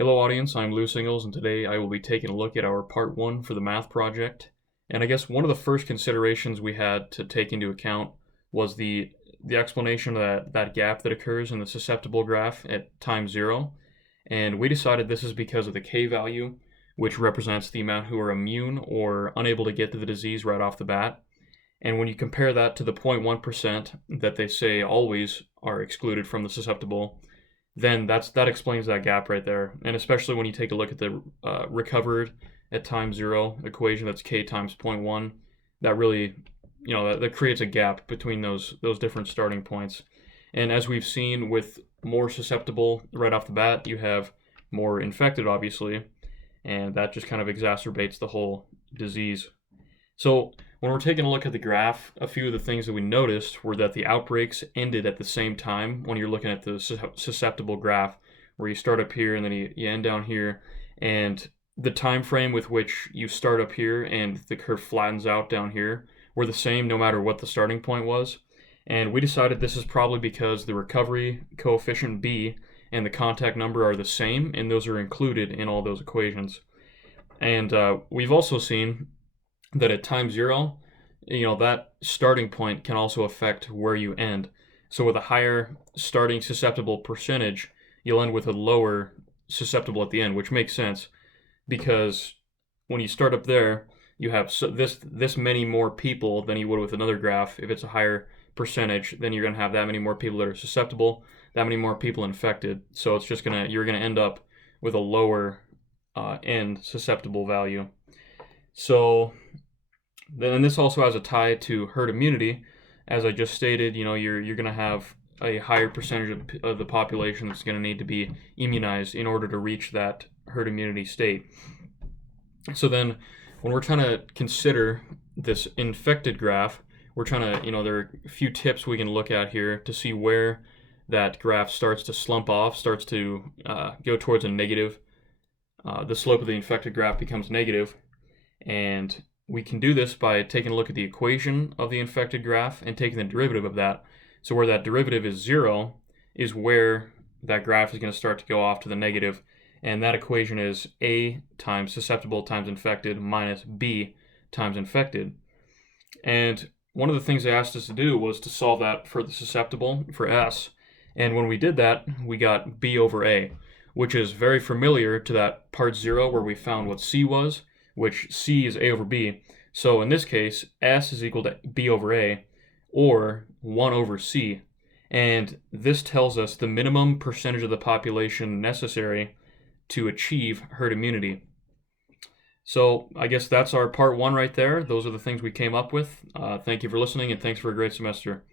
Hello audience, I'm Ingalls, and today I will be taking a look at our part 1 for the math project. And I guess one of the first considerations we had to take into account was the explanation of that gap that occurs in the susceptible graph at time 0. And we decided this is because of the K value, which represents the amount who are immune or unable to get to the disease right off the bat. And when you compare that to the 0.1% that they say always are excluded from the susceptible, then that explains that gap right there. And especially when you take a look at the recovered at time 0 equation, that's k times 0.1, that really, that creates a gap between those different starting points. And as we've seen with more susceptible right off the bat, you have more infected, obviously, and that just kind of exacerbates the whole disease. So when we're taking a look at the graph, a few of the things that we noticed were that the outbreaks ended at the same time when you're looking at the susceptible graph, where you start up here and then you end down here, and the time frame with which you start up here and the curve flattens out down here were the same no matter what the starting point was. And we decided this is probably because the recovery coefficient B and the contact number are the same, and those are included in all those equations. And we've also seen that at time 0, that starting point can also affect where you end. So with a higher starting susceptible percentage, you'll end with a lower susceptible at the end, which makes sense because when you start up there, you have this many more people than you would with another graph. If it's a higher percentage, then you're going to have that many more people that are susceptible, that many more people infected. So it's just you're going to end up with a lower end susceptible value. So then this also has a tie to herd immunity. As I just stated, you're going to have a higher percentage of the population that's going to need to be immunized in order to reach that herd immunity state. So then when we're trying to consider this infected graph, we're trying to, there are a few tips we can look at here to see where that graph starts to slump off, starts to go towards a negative. The slope of the infected graph becomes negative. And we can do this by taking a look at the equation of the infected graph and taking the derivative of that. So where that derivative is 0 is where that graph is going to start to go off to the negative. And that equation is A times susceptible times infected minus B times infected. And one of the things they asked us to do was to solve that for the susceptible, for S. And when we did that, we got B over A, which is very familiar to that part 0 where we found what C was, which C is A over B. So in this case, S is equal to B over A, or 1 over C. And this tells us the minimum percentage of the population necessary to achieve herd immunity. So I guess that's our part 1 right there. Those are the things we came up with. Thank you for listening, and thanks for a great semester.